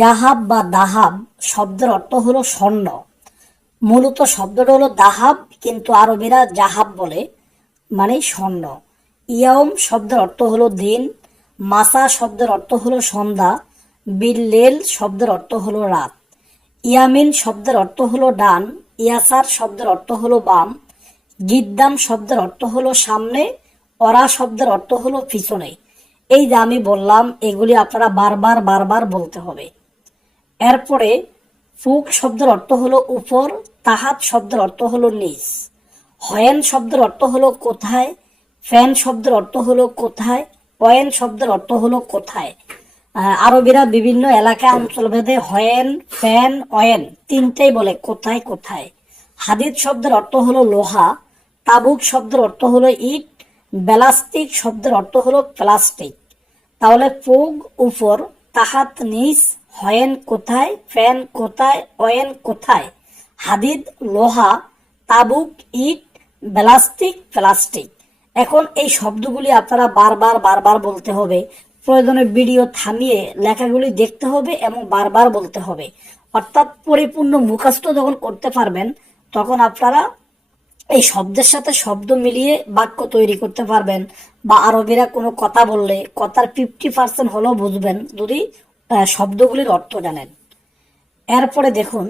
জাহাব বা দাহাব শব্দের অর্থ হলো স্বর্ণ। মূলত শব্দটা হলো দাহাব, কিন্তু আরবিরা জাহাব বলে মানে স্বর্ণ। ইয়াম শব্দের অর্থ হলো দিন, মাসা শব্দের অর্থ হলো সন্ধ্যা, বিল্লেল শব্দের অর্থ হলো রাত। ইয়ামিন শব্দের অর্থ হলো ডান, ইয়াসার শব্দের অর্থ হলো বাম, গিদ্দাম শব্দের অর্থ হলো সামনে, অরা শব্দের অর্থ হলো পিছনে। এই যে আমি বললাম, এগুলি আপনারা বারবার বারবার বলতে হবে। এরপরে, ফুক শব্দের অর্থ হলো উপর, তাহাত শব্দের অর্থ হলো নিচ। হয়েন শব্দের অর্থ হলো কোথায় ফ্যান শব্দের অর্থ হলো কোথায়, অয়েন শব্দের অর্থ হলো কোথায়। আরবিরা বিভিন্ন এলাকা অঞ্চলভেদে হয়েন ফ্যান অয়েন তিনটেই বলে, কোথায় কোথায়। হাদিদ শব্দের অর্থ হলো লোহা, তাবুক শব্দের অর্থ হলো ইট বেলাস্টিক শব্দের অর্থ হলো প্লাস্টিক। তাহলে পুগ উপর তাহাত নিচ হয়েন কোথায়, ফ্যান কোথায়, অয়েন কোথায়? হাদিদ, লোহা, তাবুক, ইট প্লাস্টিক প্লাস্টিক। এখন এই শব্দগুলি আপনারা বারবার বারবার বলতে হবে। প্রয়োজনে ভিডিও থামিয়ে লেখাগুলি দেখতে হবে এবং বারবার বলতে হবে। অর্থাৎ পরিপূর্ণ মুখস্থ যখন করতে পারবেন, তখন আপনারা এই শব্দের সাথে শব্দ মিলিয়ে বাক্য তৈরি করতে পারবেন। বা আরবিরা কোনো কথা বললে কথার ফিফটি পার্সেন্ট হলেও বুঝবেন যদি শব্দগুলির অর্থ জানেন। এরপরে দেখুন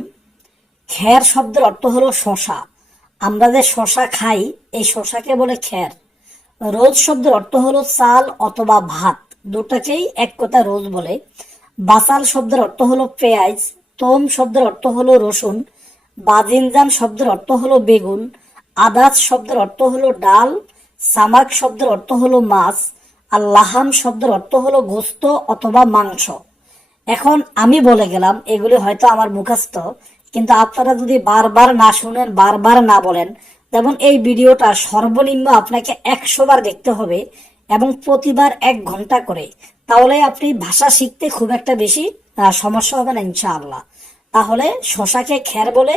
খ্যার শব্দের অর্থ হলো শশা। আমরা যে শশা খাই, এই শশাকে বলে খ্যার রোজ শব্দের অর্থ হলো চাল অথবা ভাত, দুটাকেই এক কথা রোজ বলে। বাসাল শব্দের অর্থ হলো পেঁয়াজ, তোম শব্দের অর্থ হলো রসুন। বাজিনজান শব্দের অর্থ হলো বেগুন। আদাজ শব্দের অর্থ হলো ডাল, সামাক শব্দের অর্থ হলো মাছ, আর লাহাম শব্দের অর্থ হলো গোস্ত অথবা মাংস। এখন আমি বলে গেলাম, এগুলি হয়তো আমার মুখস্থ, কিন্তু আপনারা যদি বারবার না শুনেন, বারবার না বলেন যেমন এই ভিডিওটা সর্বনিম্ন আপনাকে একশো বার দেখতে হবে এবং প্রতিবার এক ঘণ্টা করে। তাহলে আপনি ভাষা শিখতে খুব একটা বেশি সমস্যা হবে না, ইনশাআল্লাহ। তাহলে শশাকে খ্যার বলে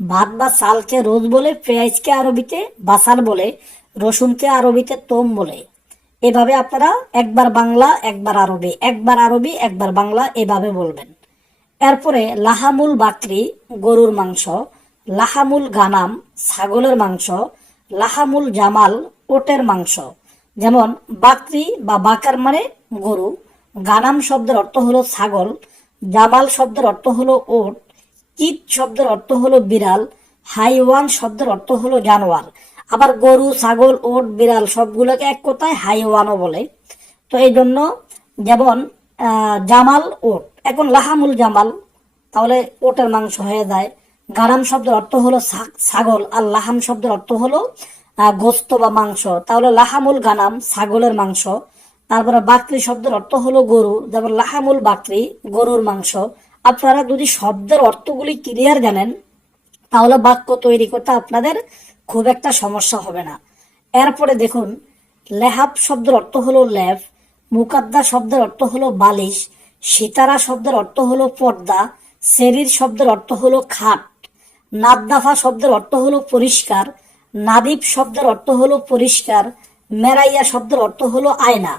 ভাত বা চালকে রোজ বলে, পেঁয়াজকে আরবিতে বাসাল বলে, রসুনকে আরবিতে তোম বলে। এভাবে আপনারা একবার বাংলা, একবার আরবি একবার আরবি, একবার বাংলা এভাবে বলবেন। এরপরে লাহামুল বাকরি, গরুর মাংস, লাহামুল গানাম, ছাগলের মাংস, লাহামুল জামাল, ওটের মাংস। যেমন বাকরি বা বাকার মানে গরু, গানাম শব্দের অর্থ হলো ছাগল, জামাল শব্দের অর্থ হলো ওট কিট শব্দের অর্থ হলো বিড়াল, হাইওয়ান শব্দের অর্থ হলো জানোয়ার। আবার গরু, ছাগল, ওট, বিড়াল সবগুলোকে এক কথায় হাইওয়ানও বলে। তো এই জন্য যেমন জামাল, ওট। এখন লাহামুল জামাল, তাহলে ওটের মাংস হয়ে যায়। গারাম শব্দের অর্থ হলো ছাগল, আর লাহাম শব্দের অর্থ হলো গোস্ত বা মাংস। তাহলে লাহামুল গানাম ছাগলের মাংস। তারপরে বাকরি শব্দের অর্থ হলো গরু। যেমন লাহামুল বাকরি, গরুর মাংস। আপনারা যদি শব্দের অর্থগুলি ক্লিয়ার জানেন, তাহলে বাক্য তৈরি করতে আপনাদের খুব একটা সমস্যা হবে না। এরপরে দেখুন, লেহাব শব্দের অর্থ হলো লেফ মুকাদ্দা শব্দের অর্থ হলো বালিশ, সিতারা শব্দের অর্থ হলো পর্দা, সেরির শব্দের অর্থ হলো খাট, নাদ্দাফা শব্দের অর্থ হলো পরিষ্কার, নাদিব শব্দের অর্থ হলো পরিষ্কার, মেরাইয়া শব্দের অর্থ হলো আয়না।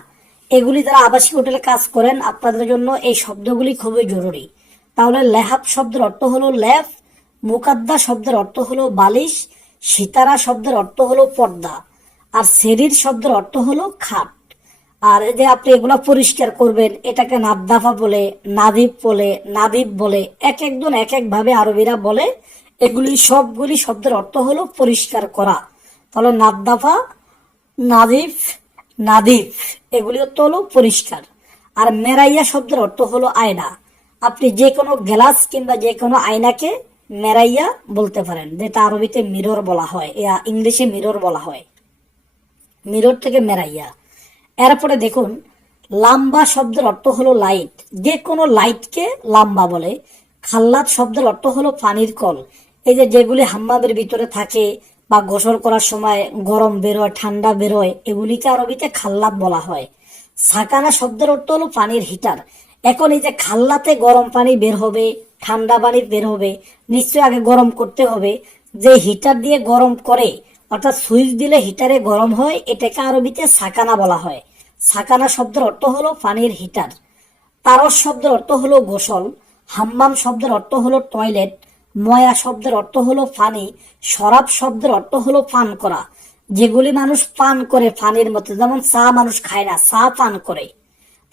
এগুলি যারা আবাসিক হোটেলে কাজ করেন, আপনাদের জন্য এই শব্দগুলি খুবই জরুরি। তাহলে লেহাব শব্দের অর্থ হলো লেফ, মুকাদ্দা শব্দের অর্থ হলো বালিশ, সিতারা শব্দের অর্থ হলো পর্দা, আর সেরির শব্দের অর্থ হলো খাট। আর যে আপনি এগুলা পরিষ্কার করবেন, এটাকে নাদ্দাফা বলে, নাদিব বলে নাদিব বলে, এক একজন এক এক ভাবে আরবিরা বলে, এগুলি সবগুলি শব্দের অর্থ হলো পরিষ্কার করা। তাহলে নাদ্দাফা, নাদিফ নাদিফ এগুলি অর্থ হলো পরিষ্কার। আর মেরাইয়া শব্দের অর্থ হলো আয়না। আপনি যে কোনো গ্লাস কিংবা যে কোনো আয়নাকে মেরাইয়া বলতে পারেন, যেটা আরবিতে মিরর বলা হয় ইংলিশে মিরর বলা হয়। মিরর থেকে মেরাইয়া। এরপরে দেখুন, লাম্বা শব্দের অর্থ হলো লাইট যে কোনো লাইটকে লাম্বা বলে। খাল্লাত শব্দের অর্থ হলো পানির কল। এই যে যেগুলি হাম্মামের ভিতরে থাকে বা গোসল করার সময় গরম বেরোয়, ঠান্ডা বেরোয়, এগুলিকে আরবিতে খাল্লাত বলা হয়। সাকানা শব্দের অর্থ হলো পানির হিটার। এখন এই যে খাল্লাতে গরম পানি বের হবে, ঠান্ডা পানি বের হবে, নিশ্চয়ই আগে গরম করতে হবে। যে হিটার দিয়ে গরম করে, অর্থাৎ সুইচ দিলে হিটারে গরম হয়, এটাকে আরবিতে সাকানা বলা হয়। সাকানা শব্দের অর্থ হলো পানির হিটার। তারস শব্দের অর্থ হলো গোসল। হাম্মাম শব্দের অর্থ হলো টয়লেট। ময়া শব্দের অর্থ হলো পানি। শরাব শব্দের অর্থ হলো পান করা। যেগুলি মানুষ পান করে পানির মতো যেমন চা মানুষ খায় না, চা পান করে।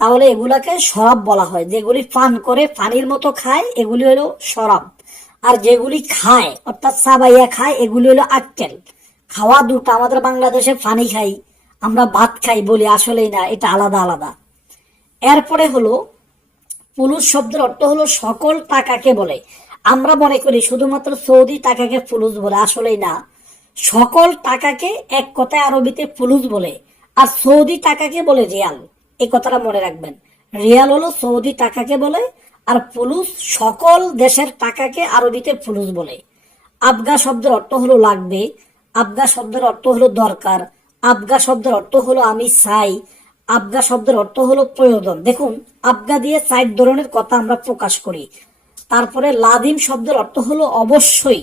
তাহলে এগুলাকে শরাব বলা হয়। যেগুলি পান করে পানির মতো খায়, এগুলি হলো শরাব আর যেগুলি খায়, অর্থাৎ সাবাইয়া খায়, এগুলি হলো আক্কেল। খাওয়া দুটো আমাদের বাংলাদেশে পানি খাই, আমরা ভাত খাই বলি আসলেই না, এটা আলাদা আলাদা। এরপরে হলো পুলুস শব্দের অর্থ হলো সকল টাকাকে বলে। আমরা মনে করি শুধুমাত্র সৌদি টাকাকে ফুলুস বলে, আসলেই না। সকল টাকাকে এক কথায় আরবিতে ফুলুস বলে, আর সৌদি টাকাকে বলে রিয়াল। এই কথাটা মনে রাখবেন। রিয়াল হলো সৌদি টাকাকে বলে, আর ফুলুস সকল দেশের টাকাকে আরবিতে ফুলুস বলে। আবগা শব্দের অর্থ হলো লাগবে, আবগা শব্দের অর্থ হলো দরকার, আবগা শব্দের অর্থ হলো আমি চাই, আবগা শব্দের অর্থ হলো প্রয়োজন। দেখুন, আবগা দিয়ে চার ধরনের কথা আমরা প্রকাশ করি। তারপরে লাদিম শব্দের অর্থ হলো অবশ্যই,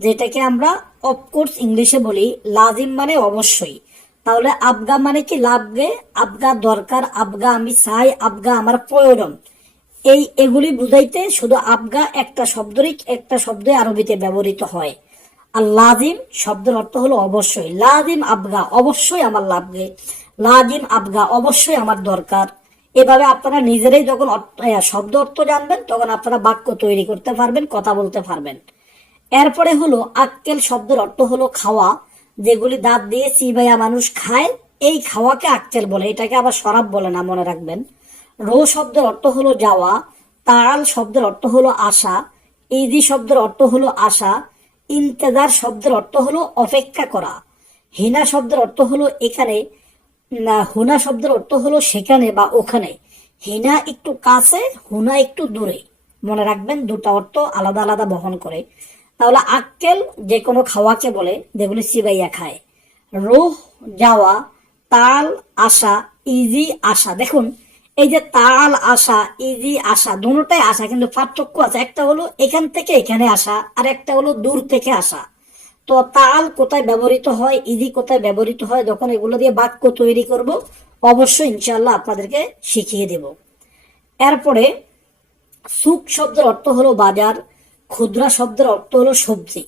যেটাকে আমরা অফকোর্স ইংলিশে বলি, লাজিম মানে অবশ্যই। তাহলে আবগা মানে কি লাভগে আবগা দরকার, আবগা আমি চাই, আবগা আমার প্রয়োজন। এই এগুলি বুঝাইতে শুধু আবগা একটা শব্দরই একটা শব্দে আরবিতে ব্যবহৃত হয়। আর লাজিম শব্দের অর্থ হলো অবশ্যই। লাজিম আবগা অবশ্যই আমার লাভগে লাজিম আবগা অবশ্যই আমার দরকার। এভাবে আপনারা নিজেরাই যখন শব্দ অর্থ জানবেন, তখন আপনারা বাক্য তৈরি করতে পারবেন, কথা বলতে পারবেন। এরপরে হলো আক্কেল শব্দের অর্থ হলো খাওয়া। যেগুলি দাঁত দিয়ে চিবাইয়া মানুষ খায়, এই খাওয়াকে আক্কেল বলে। এটাকে আবার শরাব বলে না, মনে রাখবেন। রো শব্দের অর্থ হলো যাওয়া, তাল শব্দের অর্থ হলো আশা ইজি শব্দের অর্থ হলো আশা ইন্তেজার শব্দের অর্থ হলো অপেক্ষা করা। হিনা শব্দের অর্থ হলো এখানে হুনা শব্দের অর্থ হলো সেখানে বা ওখানে। হিনা একটু কাছে, হুনা একটু দূরে। মনে রাখবেন, দুটা অর্থ আলাদা আলাদা বহন করে। তাহলে আক্কেল যে কোনো খাওয়াকে বলে যেগুলি চিবাইয়া খায়। রোহ, যাওয়া, তাল আসা ইজি আসা দেখুন, এই যে তাল আসা ইজি আসা দুটোটাই আসা কিন্তু পার্থক্য আছে। একটা হলো এখান থেকে এখানে আসা, আর একটা হলো দূর থেকে আসা। তো তাল কোথায় ব্যবহৃত হয়, ইজি কোথায় ব্যবহৃত হয়, যখন এগুলো দিয়ে বাক্য তৈরি করব, অবশ্যই ইনশাল্লাহ আপনাদেরকে শিখিয়ে দেব। এরপরে সুখ শব্দের অর্থ হলো বাজার ক্ষুদ্রা শব্দের অর্থ হলো সবজি।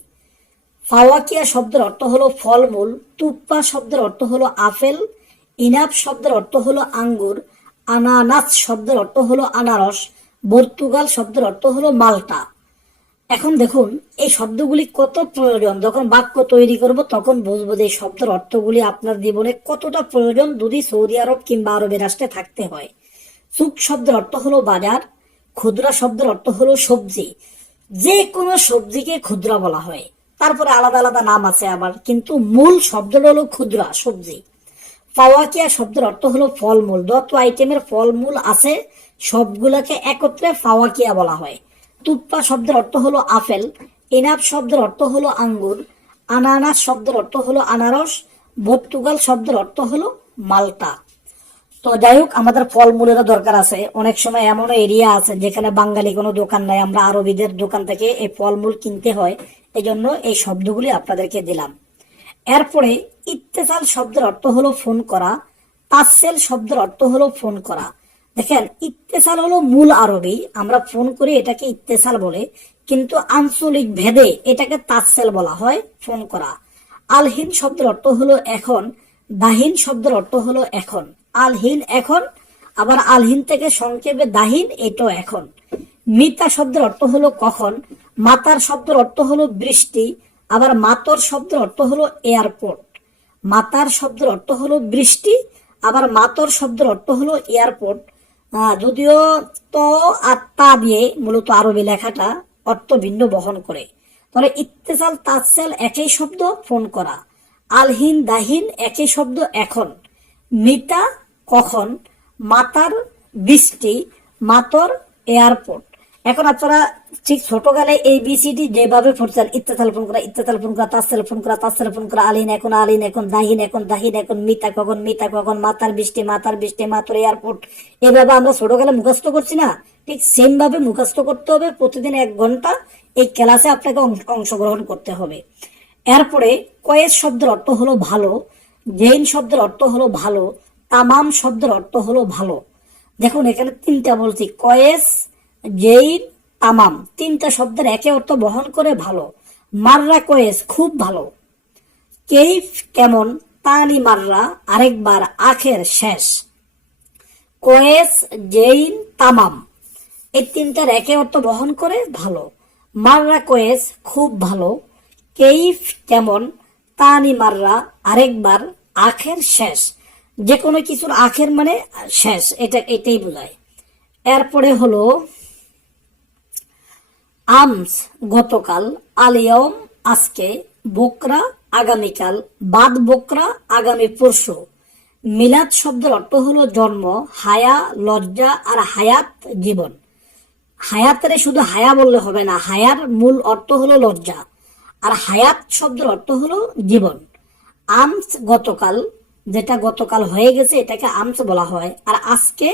ফাওয়াকিয়া শব্দের অর্থ হলো ফলমূল। তুপ্পা শব্দের অর্থ হলো আপেল। ইনাপ শব্দের অর্থ হলো আঙ্গুর। আনানাস শব্দের অর্থ হলো আনারস। পর্তুগাল শব্দের অর্থ হলো মাল্টা। এখন দেখুন, এই শব্দগুলি কত প্রয়োজন। যখন বাক্য তৈরি করব, তখন বুঝব যে শব্দের অর্থগুলি আপনার জীবনে কতটা প্রয়োজন যদি সৌদি আরব কিংবা আরবে রাষ্ট্রে থাকতে হয়। সুক শব্দের অর্থ হলো বাজার। ক্ষুদ্রা শব্দের অর্থ হলো সবজি। যে কোনো সবজিকে ক্ষুদ্রা বলা হয়। তারপরে আলাদা আলাদা নাম আছে আবার, কিন্তু মূল শব্দটা হলো ক্ষুদ্রা, সবজি। ফাওয়াকিয়া শব্দের অর্থ হলো ফলমূল। যত আইটেমের ফলমূল আছে, সবগুলোকে একত্রে ফাওয়াকিয়া বলা হয়। তুপ্পা শব্দের অর্থ হলো আপেল ইনাপ শব্দের অর্থ হলো আঙ্গুর, আনানাস শব্দের অর্থ হলো আনারস পর্তুগাল শব্দের অর্থ হলো মাল্টা তো যাই হোক, আমাদের ফলমূলেরও দরকার আছে। অনেক সময় এমন এরিয়া আছে যেখানে বাঙালি কোনো দোকান নাই। আমরা আরবিদের দোকান থেকে এই ফলমূল কিনতে হয়। এই জন্য এই শব্দগুলি আপনাদেরকে দিলাম। এরপরে ইত্তেসাল শব্দের অর্থ হলো ফোন করা। তাসেল শব্দের অর্থ হলো ফোন করা। দেখেন, ইত্তেসাল হলো মূল আরবি। আমরা ফোন করি এটাকে ইত্তেসাল বলে। কিন্তু আঞ্চলিক ভেদে এটাকে তাসেল বলা হয়, ফোন করা। আলহীন শব্দের অর্থ হলো এখন। দাহিন শব্দের অর্থ হলো এখন। আলহিন এখন, আবার আলহিন থেকে সংক্ষেপে দাহিন, এটাও এখন। মিতা শব্দের অর্থ হলো কখন, মাতার শব্দের অর্থ হলো বৃষ্টি, আবার মাতর শব্দের অর্থ হলো এয়ারপোর্ট। মাতার শব্দের অর্থ হলো বৃষ্টি, আবার মাতর শব্দের অর্থ হলো এয়ারপোর্ট। যদিও তো আত্মা দিয়ে মূলত আরবি লেখাটা অর্থ ভিন্ন বহন করে। তাহলে ইত্তেসাল তাৎসেল একই শব্দ, ফোন করা। আলহিন, দাহিন একই শব্দ, এখন। মিতা কখন? মাতার বৃষ্টি, মাতর এয়ারপোর্ট। এখন আপনারা ঠিক ছোটকালে এই বিসিডি যেভাবে পড়ছেন ইত্তেসাল ফোন করা ইত্তেসাল ফোন করা তাসেল ফোন করা তাসেল ফোন করা, আলিন এখন আলিন এখন, দাহিন এখন দাহিন এখন, মিতা কখন মিতা কখন, মাতার বৃষ্টি মাতার বৃষ্টি, মাতর এয়ারপোর্ট। এভাবে আমরা ছোটকালে মুখস্থ করছি না। ঠিক সেম ভাবে মুখস্থ করতে হবে প্রতিদিন এক ঘণ্টা এই ক্লাসে আপনাকে অংশগ্রহণ করতে হবে। এরপরে কয়েক শব্দের অর্থ হলো ভালো। জৈন শব্দের অর্থ হলো ভালো, তামাম শব্দের অর্থ হলো ভালো। দেখুন, এখানে তিনটা বলছি, কয়েস জেইন তামাম। তিনটা শব্দের একে অর্থ বহন করে ভালো। মাররা কয়েস, খুব ভালো। কেইফ কেমন, তানি মাররা, আরেকবার আখের শেষ। কয়েস জেইন তামাম। এই তিনটার একে অর্থ বহন করে ভালো। মাররা কোয়েস, খুব ভালো। কেইফ কেমন, তানি মাররা, আরেকবার আখের শেষ। যে কোনো কিছুর আখের মানে শেষ, এটা, এটাই বোঝায়। এরপরে হলো, আমস গতকাল আলিয়ম আজকে, বোকরা, আগামীকাল, বাদ বোকরা, আগামী পরশু। মিলাদ শব্দের অর্থ হলো জন্ম, হায়া, লজ্জা আর হায়াত, জীবন। হায়াতের শুধু হায়া বললে হবে না, হায়ার মূল অর্থ হলো লজ্জা। আর হায়াত শব্দের অর্থ হলো জীবন। আমস গতকাল, যেটা গতকাল হয়ে গেছে, এটাকে আমস বলা হয়। আর আজকে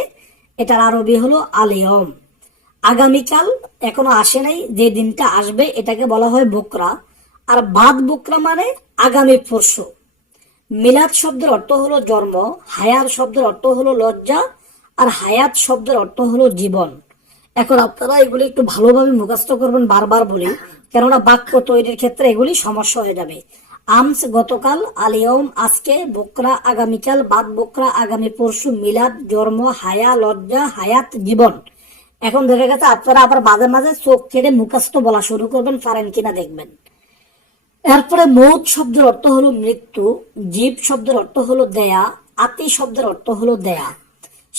এটার আরবি হলো আলিয়ম আগামীকাল এখনও আসে নাই, যে দিনটা আসবে, এটাকে বলা হয় বকরা। আর বাদ বকরা মানে আগামী পরশু। মিলাদ শব্দের অর্থ হলো জন্ম হায়ার শব্দের অর্থ হলো লজ্জা, আর হায়াত শব্দের অর্থ হলো জীবন। এখন আপনারা এগুলি একটু ভালোভাবে মুখস্থ করবেন বারবার বলি, কেননা বাক্য তৈরির ক্ষেত্রে এগুলি সমস্যা হয়ে যাবে। আমস গতকাল আলিয়ম আজকে বকরা আগামীকাল, বাদ বকরা আগামী পরশু মিলাদ, জন্ম, হায়া, লজ্জা, হায়াত, জীবন। এখন দেখা গেছে আপনারা আবার মাঝে মাঝে চোখ কেটে মুখস্থ বলা শুরু করবেন, পারেন কিনা দেখবেন। এরপরে মৌত শব্দের অর্থ হলো মৃত্যু, জীব শব্দের অর্থ হলো দেয়া, আতি শব্দের অর্থ হলো দেয়া।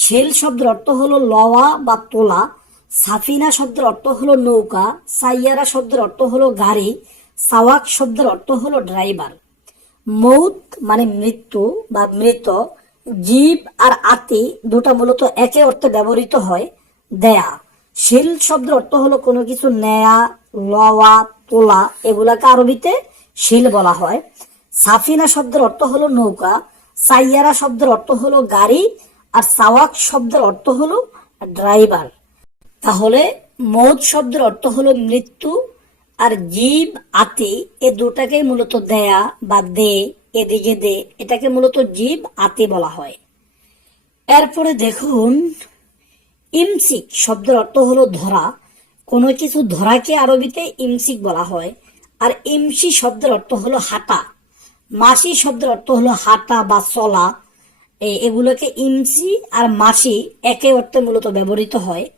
শেল শব্দের অর্থ হলো লওয়া বা তোলা, সাফিনা শব্দের অর্থ হলো নৌকা, সাইয়ারা শব্দের অর্থ হলো গাড়ি সাওয়াক শব্দের অর্থ হলো ড্রাইভার। মৌত মানে মৃত্যু বা মৃত, জীব আর আতি দুটা মূলত একে অর্থে ব্যবহৃত হয়, দেয়া। শিল শব্দের অর্থ হলো কোনো কিছু নেয়া, লওয়া, তোলা, এগুলাকে আরবিতে শিল বলা হয়। সাফিনা শব্দের অর্থ হলো নৌকা, সাইয়ারা শব্দের অর্থ হলো গাড়ি, আর সাওয়াক শব্দের অর্থ হলো ড্রাইভার। তাহলে মৌত শব্দের অর্থ হলো মৃত্যু আর জীব, আতি, এ দুটাকে মূলত দেয়া বা দে এদিকে দে, এটাকে মূলত জীব, আতি বলা হয়। এরপরে দেখুন, ইমসিক শব্দের অর্থ হলো ধরা। কোনো কিছু ধরাকে আরবিতে ইমসিক বলা হয়। আর ইমসি শব্দের অর্থ হলো হাঁটা। মাসি শব্দের অর্থ হলো হাঁটা বা চলা। এগুলোকে ইমসি আর মাসি একে অর্থে মূলত ব্যবহৃত হয়।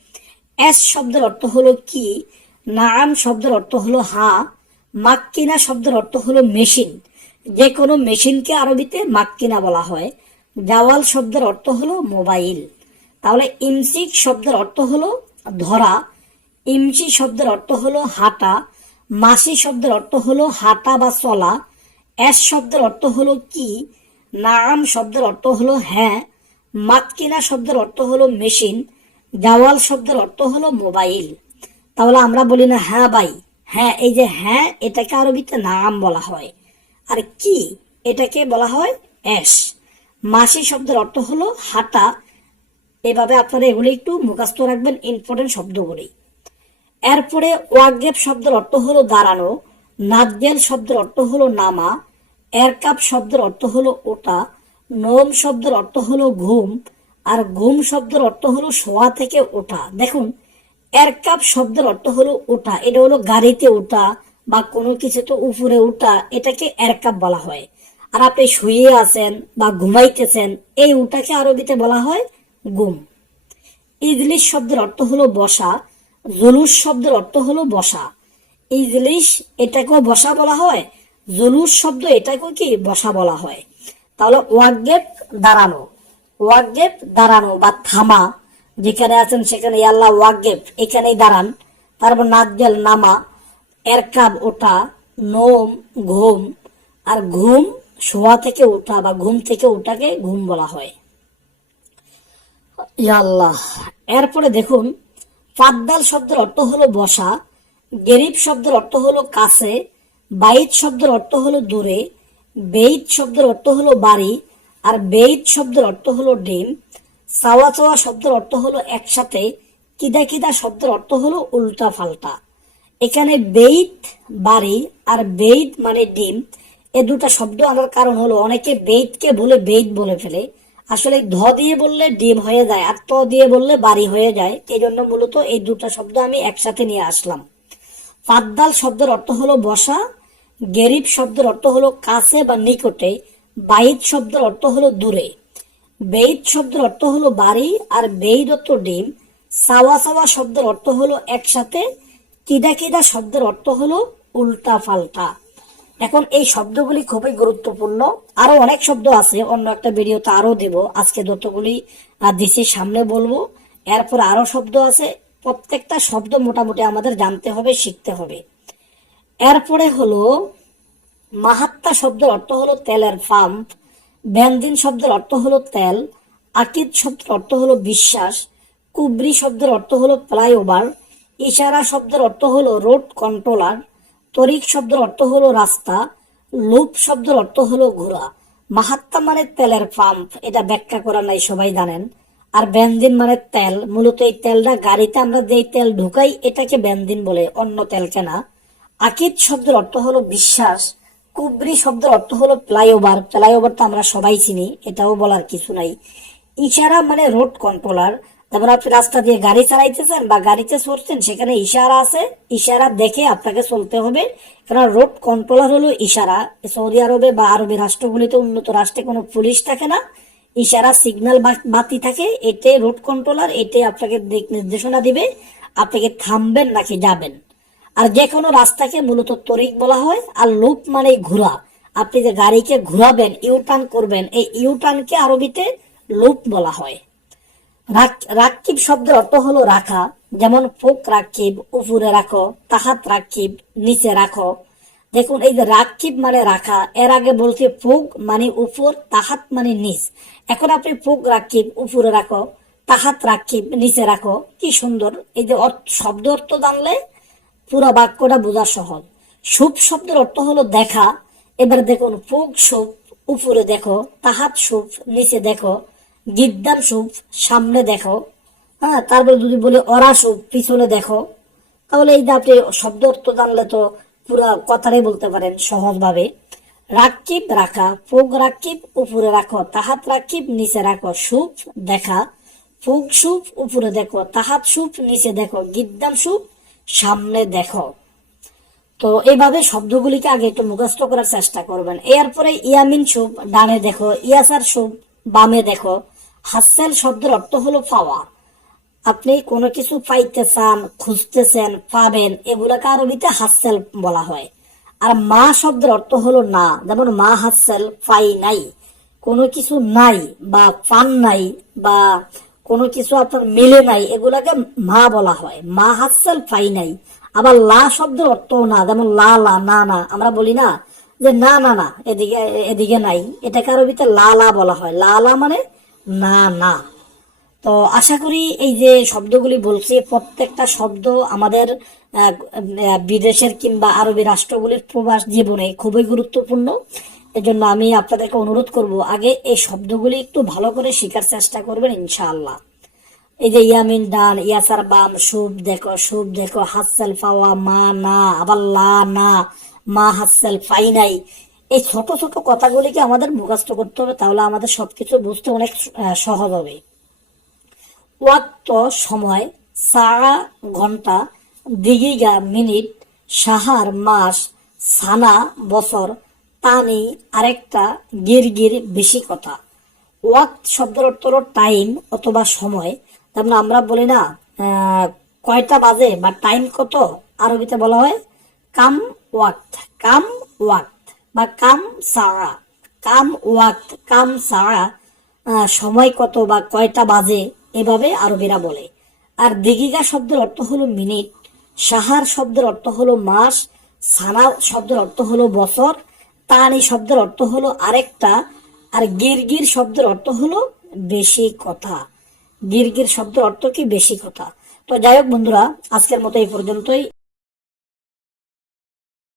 এস শব্দের অর্থ হলো কি? নাম শব্দের অর্থ হলো হা মাক্কিনা শব্দের অর্থ হলো মেশিন যে কোনো মেশিনকে আরবিতে মাক্কিনা বলা হয় জাওয়াল শব্দের অর্থ হলো মোবাইল তাহলে ইমসিক শব্দের অর্থ হলো ধরা ইমসি শব্দের অর্থ হলো হাঁটা মাসি শব্দের অর্থ হলো হাঁটা বা চলা এস শব্দের অর্থ হলো কি নাম শব্দের অর্থ হলো হ্যাঁ মাতকিনা শব্দের অর্থ হলো মেশিন জাওয়াল শব্দের অর্থ হলো মোবাইল তাহলে আমরা বলি না হ্যাঁ ভাই। হ্যাঁ এই যে হ্যাঁ এটাকে আরবিতে নাম বলা হয়। আর কি, এটাকে বলা হয় এস। মাসি শব্দের অর্থ হলো হাঁটা। এভাবে আপনারা এগুলি একটু মুখস্থ রাখবেন ইম্পর্টেন্ট শব্দগুলি। এরপরে ওয়াগেব শব্দের অর্থ হলো দাঁড়ানো। নাজেল শব্দের অর্থ হলো নামা। এরকাপ শব্দের অর্থ হলো ওটা। নোম শব্দের অর্থ হলো ঘুম। আর ঘুম শব্দের অর্থ হলো শোয়া থেকে ওঠা। দেখুন এরকাপ শব্দের অর্থ হলো ওঠা এটা হলো গাড়িতে ওঠা বা কোনো কিছুতে উপরে ওঠা। এটাকে এরকাপ বলা হয়। আর আপনি শুয়ে আছেন বা ঘুমাইতেছেন, এই ওটাকে আরবিতে বলা হয় গুম ইজলিশ শব্দের অর্থ হলো বসা। জুলুস শব্দের অর্থ হলো বসা। ইজলিশ এটাকেও বসা বলা হয়। জুলুস শব্দ এটাকেও কি বসা বলা হয়? তাহলে ওয়াগেব দাঁড়ানো। ওয়াগেব দাঁড়ানো বা থামা। যেখানে আছেন সেখানে আল্লাহ ওয়াগেব এখানেই দাঁড়ান। তারপর নাজ্জাল, নামা, এরকাব, ওঠা, নোম, ঘুম। আর ঘুম শোয়া থেকে ওঠা বা ঘুম থেকে ওঠাকে ঘুম বলা হয়। এরপরে দেখুন, ফাদ্দাল শব্দের অর্থ হলো বসা, গেরিব শব্দের অর্থ হলো কাছে, বাইত শব্দের অর্থ হলো দূরে, বেইত শব্দের অর্থ হলো বাড়ি, আর বেইত শব্দের অর্থ হলো ডিম। চাওয়া শব্দের অর্থ হলো একসাথে, কিদা কিদা শব্দের অর্থ হলো উল্টা ফাল্টা এখানে বেইত, বাড়ি আর বেইত মানে ডিম। এ দুটা শব্দ আনার কারণ হলো অনেকে বেইতকে বলে বেইত বলে ফেলে। আসলে ধ দিয়ে বললে ডিম হয়ে যায় আর ত দিয়ে বললে বাড়ি হয়ে যায়। এই জন্য মূলত এই দুটো শব্দ আমি একসাথে নিয়ে আসলাম। ফাদ্দাল শব্দের অর্থ হলো বসা, গেরিব শব্দের অর্থ হলো কাছে বা নিকটে বাইত শব্দের অর্থ হলো দূরে। বেইত শব্দের অর্থ হলো বাড়ি আর বেইদ অর্থ ডিম। সাওয়া সাওয়া শব্দের অর্থ হলো একসাথে। কিদা কিদা শব্দের অর্থ হলো উল্টা পাল্টা। এখন এই শব্দগুলি খুবই গুরুত্বপূর্ণ। আরও অনেক শব্দ আছে, অন্য একটা ভিডিওতে আরও দেব। আজকে যতগুলি দিছি, সামনে বলব। এরপর আরও শব্দ আছে। প্রত্যেকটা শব্দ মোটামুটি আমাদের জানতে হবে, শিখতে হবে। এরপরে হলো মাহাত্মা শব্দের অর্থ হলো তেলের পাম্প। বেনজিন শব্দের অর্থ হলো তেল আকিদ শব্দের অর্থ হলো বিশ্বাস, কুবরি শব্দের অর্থ হলো ফ্লাইওভার, ইশারা শব্দের অর্থ হলো রোড কন্ট্রোলার, তরিক শব্দের অর্থ হলো রাস্তা, লুপ শব্দের অর্থ হলো ঘোড়া। মাহাত্মা মানে তেলের পাম্প, এটা ব্যাখ্যা করা নাই, সবাই জানেন। আর বেনজিন মানে তেল, মূলত এই তেলটা গাড়িতে আমরা যেই তেল ঢুকাই, এটাকে বেনজিন বলে, অন্য তেলকে না আকিদ শব্দের অর্থ হলো বিশ্বাস কুবরি শব্দের অর্থ হলো ফ্লাইওভার। ফ্লাইওভার তো আমরা সবাই চিনি, এটাও বলার কিছু নাই। ইশারা মানে রোড কন্ট্রোলার যেমন আপনি রাস্তা দিয়ে গাড়ি চালাইতেছেন বা গাড়িতে চড়ছেন, সেখানে ইশারা আছে। ইশারা দেখে আপনাকে চলতে হবে। কারণ রোড কন্ট্রোলার হলো ইশারা। সৌদি আরবে বা আরবে রাষ্ট্রগুলিতে উন্নত রাষ্ট্রে কোনো পুলিশ থাকে না। ইশারা সিগন্যাল বাতি থাকে, এতে রোড কন্ট্রোলার এতে আপনাকে নির্দেশনা দিবে। আপনাকে থামবেন নাকি যাবেন। আর যে কোনো রাস্তাকে মূলত তরিক বলা হয়, আর লুপ মানে ঘোরা। আপনি যে গাড়িকে ঘুরাবেন, ইউটার্ন করবেন, এই ইউটার্নকে আরবিতে লুপ বলা হয়। রাক- রাকিব শব্দের অর্থ হলো রাখা। যেমন ফোক রাকিব উপরে রাখো, তাহাত রাকিব নিচে রাখো। দেখুন, এই যে রাকিব মানে রাখা, এর আগে বলছে ফুক মানে উপর তাহাত মানে নিচ। এখন আপনি ফুক রাকিব উপরে রাখো, তাহাত রাকিব নিচে রাখো। কি সুন্দর। এই যে শব্দ অর্থ জানলে পুরো বাক্যটা বোঝা সহজ। সুপ শব্দের অর্থ হলো দেখা। এবার দেখুন ফুক সুপ উপরে দেখো তাহাত সুপ নিচে দেখো গিদ্দাম সুপ সামনে দেখো। হ্যাঁ তারপরে যদি বলি অরা সুপ পিছনে দেখো। তাহলে এই যে আপনি শব্দ অর্থ জানলে তো পুরা কথাটাই বলতে পারেন সহজভাবে। রাকিব রাখা, পোগ রাকিব উপরে রাখো, তাহাত রাকিব নিচে রাখো সুপ দেখা। ফুক সুপ উপরে দেখো, তাহাত সুপ নিচে দেখো, গিদ্দাম সুপ সামনে দেখো। তো এইভাবে শব্দগুলিকে আগে একটু মুখস্থ করার চেষ্টা করবেন। এরপরে ইয়ামিন সুপ ডানে দেখো, ইয়াসার সুপ বামে দেখো। হাসেল শব্দের অর্থ হলো পাওয়া। আপনি কোনো কিছু পাইতে চান, খুঁজতেছেন, পাবেন, এগুলাকে আরবিতে হাসেল বলা হয়। আর মা শব্দের অর্থ হলো না, যেমন মা হাসেল পাই নাই। কোনো কিছু নাই বা পান নাই বা কোনো কিছু আপনার মিলে নাই, এগুলাকে মা বলা হয়। মা হাসেল পাই নাই আবার লা শব্দের অর্থও না, যেমন লা লা, না না। আমরা বলি না যে না না না, এদিকে এদিকে নাই। এটাকে আরবিতে লা লা বলা হয়। লা লা মানে না না। তো আশা করি এই যে শব্দগুলি বলছি, প্রত্যেকটা শব্দ আমাদের বিদেশের কিংবা আরবি রাষ্ট্রগুলির প্রবাস জীবনে খুবই গুরুত্বপূর্ণ। এজন্য আমি আপনাদেরকে অনুরোধ করব, আগে এই শব্দগুলি একটু ভালো করে শেখার চেষ্টা করবেন, ইনশাআল্লাহ। এই যে ইয়ামিন ডান, ইয়াসার বাম, শুভ দেখো শুভ দেখো হাসেল ফাওয়া, মা, না, আবার লা, না, মা হাসেল পাই নাই এই ছোট ছোট কথাগুলিকে আমাদের মুখস্থ করতে হবে, তাহলে আমাদের সবকিছু বুঝতে অনেক সহজ হবে। ওয়াক্ত সময়, সারা ঘণ্টা, দিগিগা মিনিট, সাহার মাস, সানা বছর তানি আরেকটা গিরগির বেশি কথা। ওয়াক্ত শব্দের অর্থ হলো টাইম অথবা সময়। তেমন আমরা বলি না কয়টা বাজে বা টাইম কত? আরবিতে বলা হয় কাম ওয়াক্ত কাম ওয়াক্ত বা কাম সারা কাম ওয়াক্ত, কাম সারা সময় কত বা কয়টা বাজে? এভাবে আরবিরা বলে। আর দিগিগা শব্দের অর্থ হলো মিনিট। সাহার শব্দের অর্থ হলো মাস। সানা শব্দের অর্থ হলো বছর। তানি শব্দের অর্থ হলো আরেকটা, আর গিরগির শব্দের অর্থ হলো বেশি কথা। গিরগির শব্দের অর্থ কি? বেশি কথা। তো যাই হোক বন্ধুরা, আজকের মতো এই পর্যন্তই।